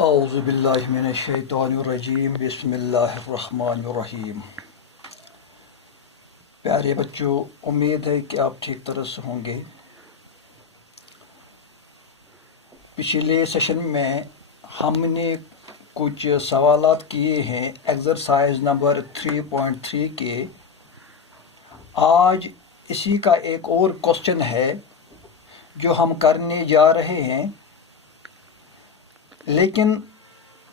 औज़ुबिल्लाहिमिनश्शैतानिर्रजीम बिस्मिल्लाहिर्रहमानिर्रहीम। प्यारे बच्चों, उम्मीद है कि आप ठीक तरह से होंगे। पिछले सेशन में हमने कुछ सवालात किए हैं एक्सरसाइज नंबर 3.3 के। आज इसी का एक और क्वेश्चन है जो हम करने जा रहे हैं, लेकिन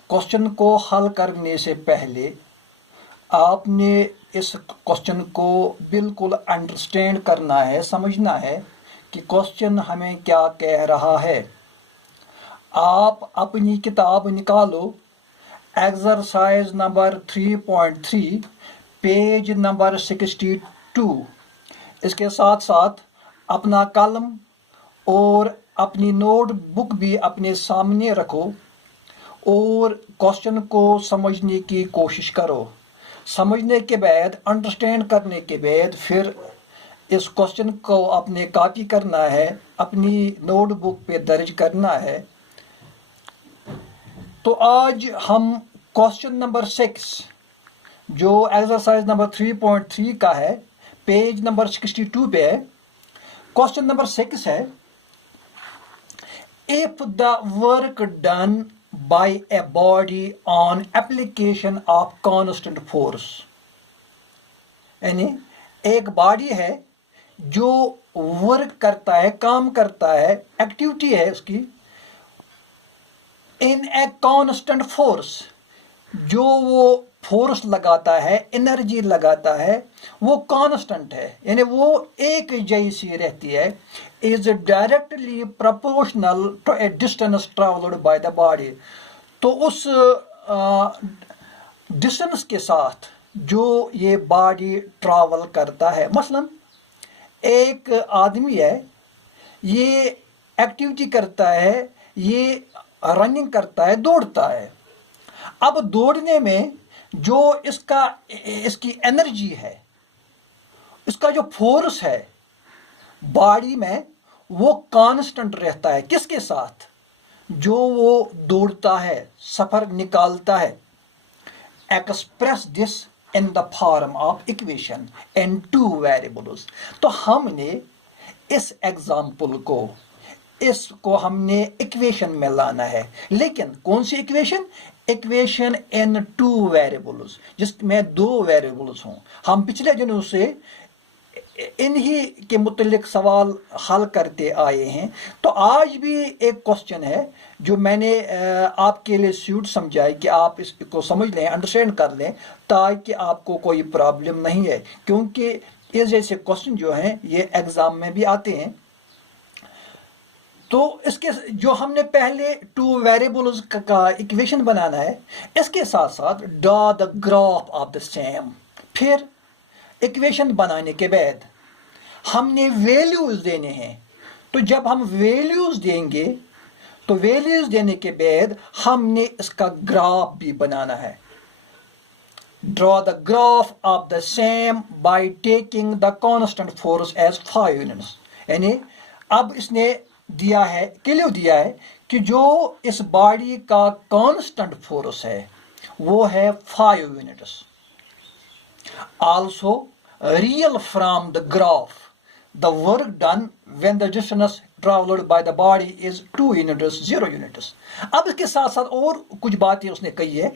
क्वेश्चन को हल करने से पहले आपने इस क्वेश्चन को बिल्कुल अंडरस्टैंड करना है, समझना है कि क्वेश्चन हमें क्या कह रहा है। आप अपनी किताब निकालो, एक्सरसाइज नंबर 3.3 पेज नंबर 62। इसके साथ साथ अपना कलम और अपनी नोटबुक भी अपने सामने रखो और क्वेश्चन को समझने की कोशिश करो। समझने के बाद, अंडरस्टैंड करने के बाद फिर इस क्वेश्चन को अपने कॉपी करना है, अपनी नोटबुक पे दर्ज करना है। तो आज हम क्वेश्चन नंबर 6 जो एक्सरसाइज नंबर 3.3 का है, पेज नंबर 62 पे है। क्वेश्चन नंबर 6 है, if the work done by a body on application of constant force, यानी एक बॉडी है जो वर्क करता है, काम करता है, एक्टिविटी है उसकी, इन ए कांस्टेंट फोर्स, जो वो फोर्स लगाता है, एनर्जी लगाता है, वो कांस्टेंट है, यानी वो एक जैसी रहती है, is directly proportional to a distance travelled by the body. तो उस डिस्टेंस के साथ जो ये बॉडी ट्रैवल करता है, मसलन एक आदमी है, ये एक्टिविटी करता है, ये रनिंग करता है, दौड़ता है। अब दौड़ने में जो इसकी एनर्जी है, इसका जो फोर्स है बॉडी में, वो कांस्टेंट रहता है। किसके साथ? जो वो दौड़ता है, सफर निकालता है। Express this in the form of equation in 2 variables. तो हमने इस एग्जाम्पल को, इसको हमने इक्वेशन में लाना है, लेकिन कौन सी इक्वेशन? इक्वेशन इन 2 वेरिएबल्स, जिसमें 2 वेरिएबल्स हों। हम पिछले दिनों से इन्हीं के मुतल्लिक सवाल हल करते आए हैं। तो आज भी एक क्वेश्चन है जो मैंने आपके लिए सूट समझा है कि आप इसको समझ लें, अंडरस्टैंड कर लें, ताकि आपको कोई प्रॉब्लम नहीं है, क्योंकि इस जैसे क्वेश्चन जो हैं ये एग्जाम में भी आते हैं। तो इसके जो हमने पहले 2 वेरिएबल्स का इक्वेशन बनाना है, इसके साथ साथ draw the graph of the same. फिर इक्वेशन बनाने के बाद हमने वैल्यूज देने हैं। तो जब हम वैल्यूज देंगे, तो वैल्यूज देने के बाद हमने इसका ग्राफ भी बनाना है। Draw the graph of the same by taking the constant force as 5 units. यानी अब इसने दिया है, क्यों दिया है कि जो इस बॉडी का कांस्टेंट फोर्स है वो है 5 units. Also real from the graph the work done when the distance traveled by the body is 2 units 0 units। अब इसके साथ साथ और कुछ बातें उसने कही है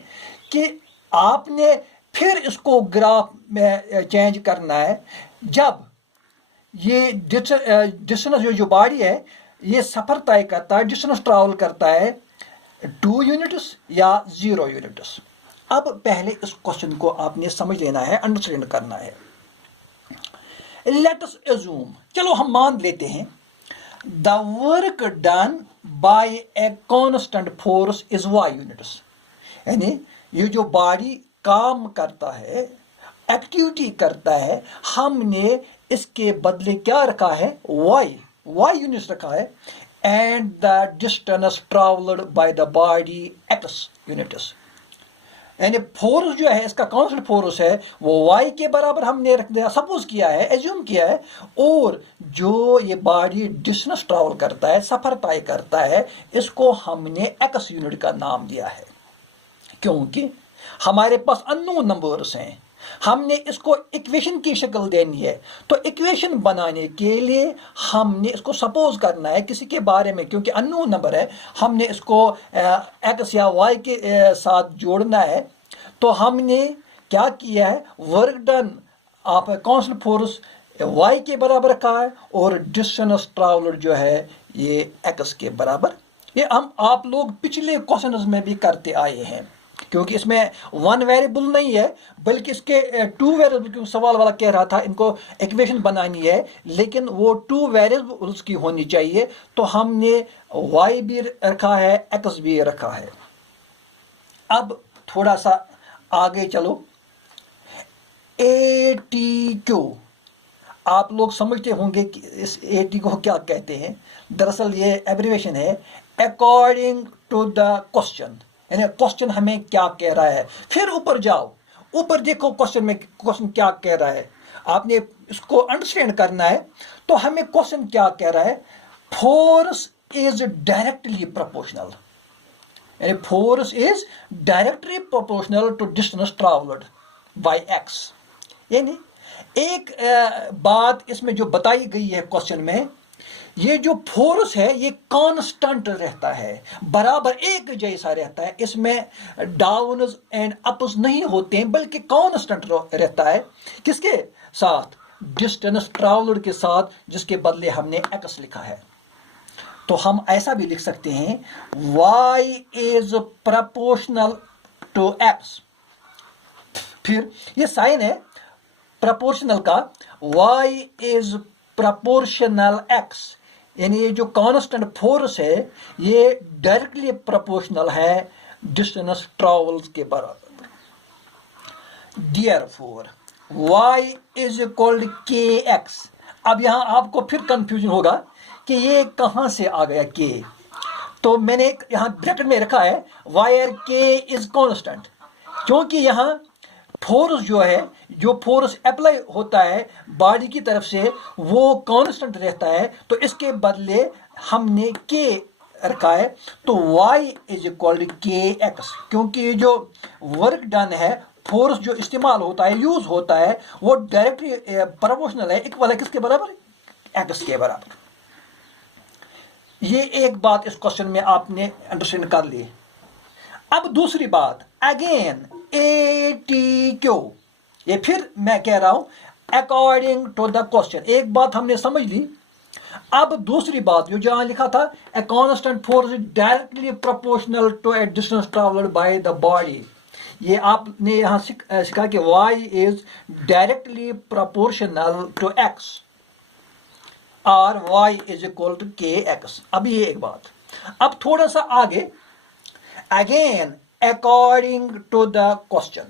कि आपने फिर इसको ग्राफ में चेंज करना है। जब ये डिस्टेंस जो बॉडी है ये सफर तय करता है, डिस्टेंस ट्रैवल करता है 2 यूनिट्स या 0 यूनिट्स। अब पहले इस क्वेश्चन को आपने समझ लेना है, अंडरस्टैंड करना है। लेट अस अज्यूम, चलो हम मान लेते हैं, the work done by A constant force is y units. यानी ये जो बॉडी काम करता है, एक्टिविटी करता है, हमने इसके बदले क्या रखा है? y यूनिट्स रखा है। And the distance travelled by the body x units. यानी फोर्स जो है, इसका कांस्टेंट फोर्स है वो y के बराबर हमने रख दिया, सपोज किया है, एज्यूम किया है। और जो ये बॉडी डिस्टेंस ट्रैवल करता है, सफर तय करता है, इसको हमने x यूनिट का नाम दिया है, क्योंकि हमारे पास अननोन नंबर्स हैं। हमने इसको इक्वेशन की शक्ल देनी है, तो इक्वेशन बनाने के लिए हमने इसको सपोज करना है किसी के बारे में, क्योंकि अननोन नंबर है, हमने इसको एक्स या वाई के साथ जोड़ना है। तो हमने क्या किया है, वर्क डन आप कांस्टेंट फोर्स वाई के बराबर रखा है और डिस्टेंस ट्रैवल्ड जो है ये एक्स के बराबर। ये हम आप लोग पिछले क्वेश्चंस में भी करते आए हैं, क्योंकि इसमें वन वेरिएबल नहीं है बल्कि इसके टू वेरिएबल, क्योंकि सवाल वाला कह रहा था इनको इक्वेशन बनानी है, लेकिन वो टू वेरिएबल्स की होनी चाहिए। तो हमने y भी रखा है, x भी रखा है। अब थोड़ा सा आगे चलो, ATQ आप लोग समझते होंगे कि इस AT को क्या कहते हैं। दरअसल ये एब्रिवेशन है अकॉर्डिंग टू द क्वेश्चन, यानी क्वेश्चन हमें क्या कह रहा है। फिर ऊपर जाओ, ऊपर देखो क्वेश्चन में क्वेश्चन क्या कह रहा है, आपने इसको अंडरस्टैंड करना है। तो हमें क्वेश्चन क्या कह रहा है, फोर्स इज डायरेक्टली प्रोपोर्शनल, यानी force is directly proportional to distance travelled by x। यानी एक बात इसमें जो बताई गई है क्वेश्चन में, ये जो फोर्स है ये कांस्टेंट रहता है, बराबर एक जैसा रहता है, इसमें डाउन्स एंड अप्स नहीं होते हैं, बल्कि कांस्टेंट रहता है। किसके साथ, डिस्टेंस ट्रैवल्ड के साथ, जिसके बदले हमने x लिखा है। तो हम ऐसा भी लिख सकते हैं y is proportional to x। फिर ये साइन है प्रोपोर्शनल का, y इज प्रोपोर्शनल x, यानी ये जो कांस्टेंट फोर्स है ये डायरेक्टली प्रोपोर्शनल है डिस्टेंस ट्रैवल्स के बराबर। Therefore y is equal kx। अब यहां आपको फिर कंफ्यूजन होगा कि ये कहां से आ गया k, तो मैंने यहां ब्रैकेट में रखा है वायर k इज कांस्टेंट, क्योंकि यहां फोर्स जो है, जो फोर्स अप्लाई होता है बॉडी की तरफ से वो कांस्टेंट रहता है, तो इसके बदले हमने k रखा है। तो y इज इक्वल kx, क्योंकि जो वर्क डन है, फोर्स जो इस्तेमाल होता है, यूज होता है, वो डायरेक्टली प्रोपोर्शनल है, इक्वल है किसके बराबर, x के बराबर। ये एक बात इस क्वेश्चन में आपने अंडरस्टैंड कर ली। अब दूसरी बात, अगेन ATQ, ये फिर मैं कह रहा हूं अकॉर्डिंग टू द क्वेश्चन, एक बात हमने समझ ली। अब दूसरी बात जो जहां लिखा था a constant force directly proportional to a distance travelled by the body, ये आपने यहां सीखा कि y is directly proportional to x और y is equal to kx। अब ये एक बात। अब थोड़ा सा आगे, again according to the question,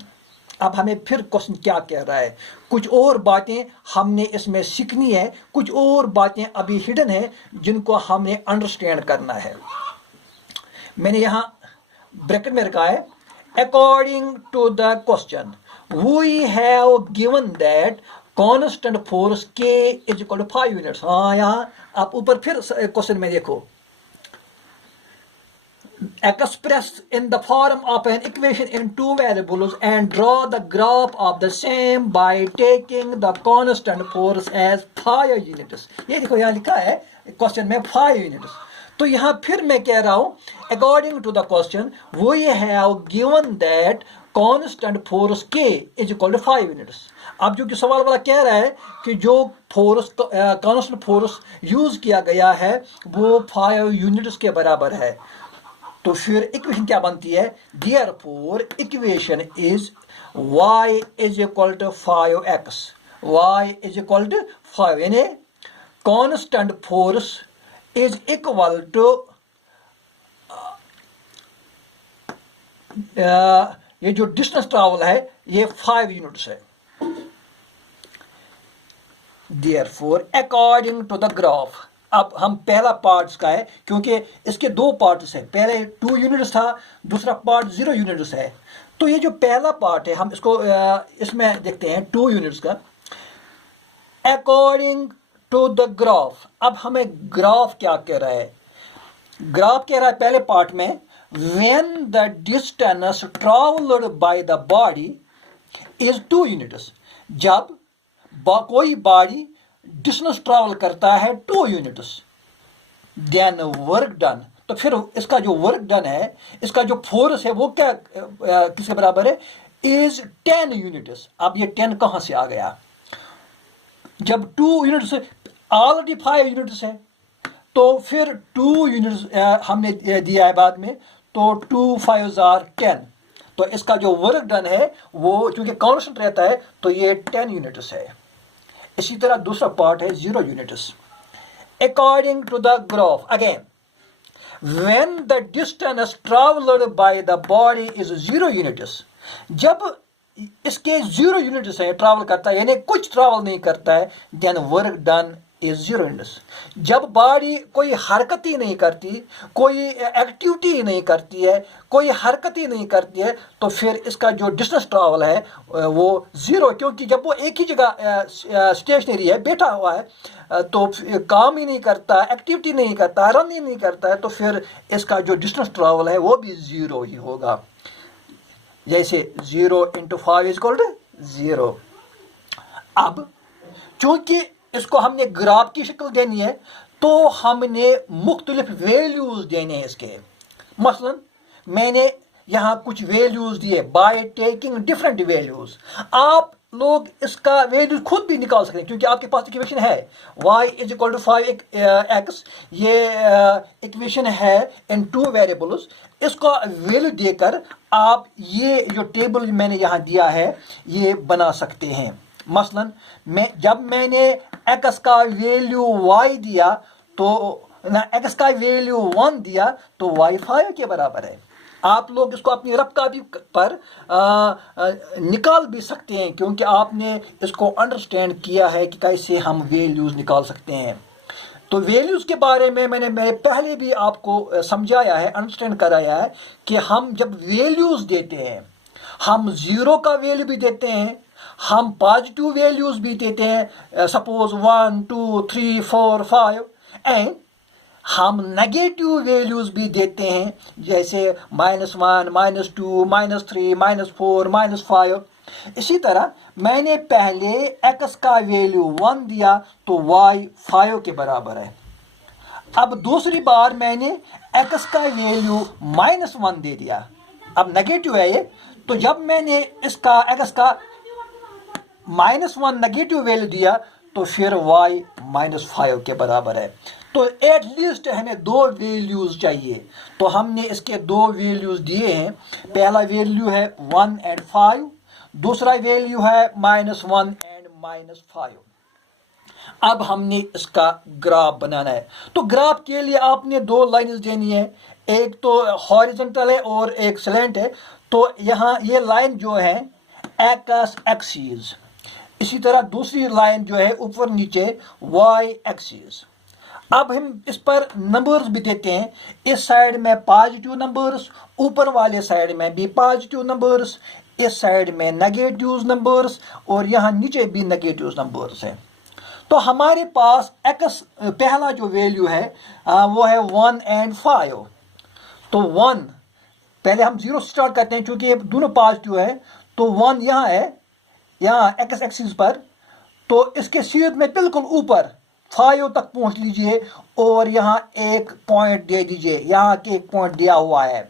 अब हमें फिर क्वेश्चन क्या कह रहा है, कुछ और बातें हमने इसमें सीखनी है, कुछ और बातें अभी हिडन है जिनको हमने अंडरस्टैंड करना है। मैंने यहां ब्रैकेट में रखा है according to the question we have given that constant force k is equal to 5 units. हाँ, यहां आप ऊपर फिर क्वेश्चन में देखो, express in the form of an equation in two variables and draw the graph of the same by taking the constant force as 5 units। ये देखो यहाँ लिखा है क्वेश्चन में 5 यूनिट्स। तो यहाँ फिर मैं कह रहा हूँ according to the question we have given that constant force k is equal to 5 units. अब जो कि सवाल वाला कह रहा है कि जो फोर्स कांस्टेंट फोर्स यूज किया गया है वो 5 यूनिट्स के बराबर है। तो फिर इक्वेशन क्या बनती है, therefore equation is y is equal to 5x, y is equal to 5, यानी constant force is equal to ये जो डिस्टेंस ट्रैवल है ये 5 यूनिट्स है। Therefore according to the graph, अब हम पहला पार्ट का है क्योंकि इसके दो पार्ट्स है, पहले 2 यूनिट्स था, दूसरा पार्ट 0 यूनिट्स है। तो ये जो पहला पार्ट है हम इसको इसमें देखते हैं 2 यूनिट्स का। अकॉर्डिंग टू द ग्राफ, अब हमें ग्राफ क्या कह रहा है? ग्राफ कह रहा है पहले पार्ट में, when the distance travelled by the body is 2 units, जब कोई बॉडी डिस्टेंस ट्रैवल करता है 2 यूनिट्स, देन वर्क डन, तो फिर इसका जो वर्क डन है, इसका जो फोर्स है वो क्या किसके बराबर है? Is 10 units. अब ये 10 कहां से आ गया? जब 2 यूनिट्स, ऑलरेडी 5 यूनिट्स है, तो फिर 2 यूनिट्स हमने दिया है बाद में, तो 2 5s are 10, तो इसका जो वर्क डन है वो चूंकि कांस्टेंट रहता है तो ये 10 यूनिट्स है। इसी तरह दूसरा पार्ट है 0 units. According to the graph again, when the distance traveled by the body is 0 units, जब इसके 0 यूनिट्स है, ट्रैवल करता है यानी कुछ ट्रैवल नहीं करता है, then work done is 0 units. जब बॉडी कोई हरकत ही नहीं करती, कोई एक्टिविटी ही नहीं करती है, कोई हरकत ही नहीं करती है, तो फिर इसका जो डिस्टेंस ट्रैवल है वो 0, क्योंकि जब वो एक ही जगह स्टेशनरी है, बैठा हुआ है, तो काम ही नहीं करता, एक्टिविटी नहीं करता, रन ही नहीं करता है, तो फिर इसका जो डिस्टेंस ट्रैवल है वो भी 0 ही होगा। जैसे 0 × 5 = 0। अब चूंकि इसको हमने ग्राफ की शक्ल देनी है, तो हमने मुख्तलिफ वैल्यूज देने हैं इसके। मसलन मैंने यहाँ कुछ वैल्यूज दिए बाय टेकिंग डिफरेंट वैल्यूज। आप लोग इसका वैल्यूज खुद भी निकाल सकते हैं, क्योंकि आपके पास इक्वेशन है y = 5x, ये इक्वेशन है इन 2 वेरिएबल्स। इसका वैल्यू देकर आप ये जो टेबल मैंने यहाँ दिया है ये बना सकते हैं। मसलन जब मैंने x का वैल्यू y दिया, तो x का वैल्यू 1 दिया, तो y 5 के बराबर है। आप लोग इसको अपनी रफ कॉपी पर निकाल भी सकते हैं, क्योंकि आपने इसको अंडरस्टैंड किया है कि कैसे हम वैल्यूज निकाल सकते हैं। तो वैल्यूज के बारे में मैंने पहले भी आपको समझाया है, अंडरस्टैंड कराया है कि हम जब वैल्यूज देते हैं, हम 0 का वैल्यू भी देते हैं, हम पॉजिटिव वैल्यूज भी देते हैं, सपोज 1 2 3 4 5, एंड हम नेगेटिव वैल्यूज भी देते हैं, जैसे -1 -2 -3 -4 -5। इसी तरह मैंने पहले x का वैल्यू 1 दिया, तो y 5 के बराबर है। अब दूसरी बार मैंने x का वैल्यू -1 दे दिया, अब नेगेटिव है ये, तो जब मैंने इसका x का -1 नेगेटिव वैल्यू दिया, तो फिर y -5 के बराबर है। तो एटलीस्ट हमें 2 वैल्यूज चाहिए, तो हमने इसके 2 वैल्यूज दिए हैं। पहला वैल्यू है 1 और 5, दूसरा वैल्यू है -1 और -5। अब हमने इसका ग्राफ बनाना है, तो ग्राफ के लिए आपने 2 लाइन्स देनी है, एक तो हॉरिजॉन्टल है और एक स्लैंट है। तो यहाँ ये लाइन जो है एक्स एक्सिस, इसी तरह दूसरी लाइन जो है ऊपर नीचे वाई एक्सिस। अब हम इस पर नंबर्स भी देते हैं, इस साइड में पॉजिटिव नंबर्स, ऊपर वाले साइड में भी पॉजिटिव नंबर्स, इस साइड में नेगेटिव नंबर्स, और यहाँ नीचे भी नेगेटिव नंबर्स हैं। तो हमारे पास x पहला जो वैल्यू है वो है 1 और 5। तो 1 पहले हम 0 स्टार्ट करते हैं, क्योंकि ये दोनों पॉजिटिव है, तो 1 यहाँ है, यहाँ x एक्सिस पर, तो इसके सीधे में बिल्कुल ऊपर 5 तक पहुंच लीजिए, और यहाँ एक पॉइंट दे दीजिए, यहाँ के एक पॉइंट दिया हुआ है,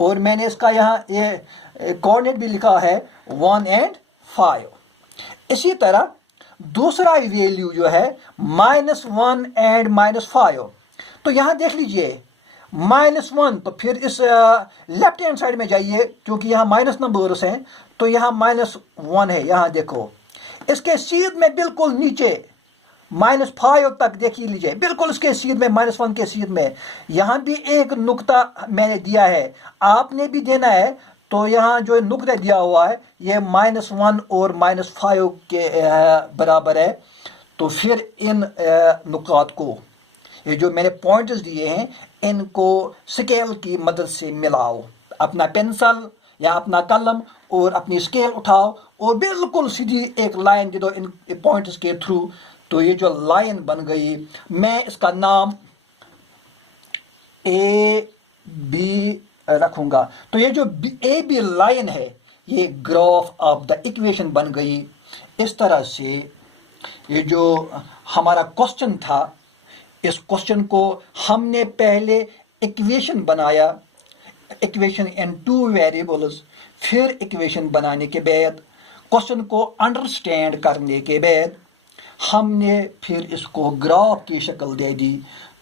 और मैंने इसका यहाँ ये कोऑर्डिनेट भी लिखा है 1 और 5। इसी तरह दूसरा वैल्यू जो है -1 और -5, तो यहाँ देख लीजिए -1, तो फिर इस लेफ्ट हैंड साइड में जाइए, क्योंकि यहाँ माइनस नंबर्स हैं, तो यहाँ -1 है, यहाँ देखो इसके सीध में बिल्कुल नीचे -5 तक देख लीजिए, बिल्कुल इसके सीध में -1 के सीध में यहाँ भी एक नुक्ता मैंने दिया है, आपने भी देना है। तो यहाँ जो नुक्ता दिया हुआ है ये -1 और -5 के बराबर है। तो फिर इन नुकात को, ये जो मैंने पॉइंट्स दिए हैं, इनको स्केल की मदद से मिलाओ, अपना पेंसिल या अपना कलम और अपनी स्केल उठाओ और बिल्कुल सीधी एक लाइन दे दो इन पॉइंट्स के थ्रू। तो ये जो लाइन बन गई, मैं इसका नाम ए बी रखूंगा। तो ये जो ए बी लाइन है, ये ग्राफ ऑफ द इक्वेशन बन गई। इस तरह से ये जो हमारा क्वेश्चन था, इस क्वेश्चन को हमने पहले इक्वेशन बनाया, इक्वेशन इन 2 वेरिएबल्स। फिर इक्वेशन बनाने के बाद, क्वेश्चन को अंडरस्टैंड करने के बाद, हमने फिर इसको ग्राफ की शक्ल दे दी।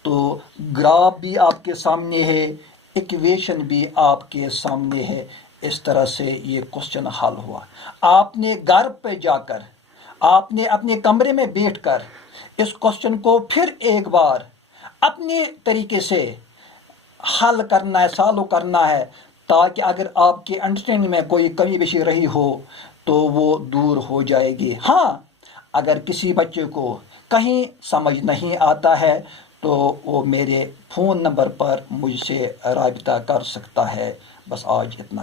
तो ग्राफ भी आपके सामने है, इक्वेशन भी आपके सामने है। इस तरह से ये क्वेश्चन हल हुआ। आपने घर पे जाकर, आपने अपने कमरे में बैठकर इस क्वेश्चन को फिर एक बार अपने तरीके से हल करना है, सॉल्व करना है, ताकि अगर आपके अंडरस्टैंडिंग में कोई कमी पेशी रही हो तो वो दूर हो जाएगी। हाँ, अगर किसी बच्चे को कहीं समझ नहीं आता है तो वो मेरे फ़ोन नंबर पर मुझसे राबिता कर सकता है। बस आज इतना ही।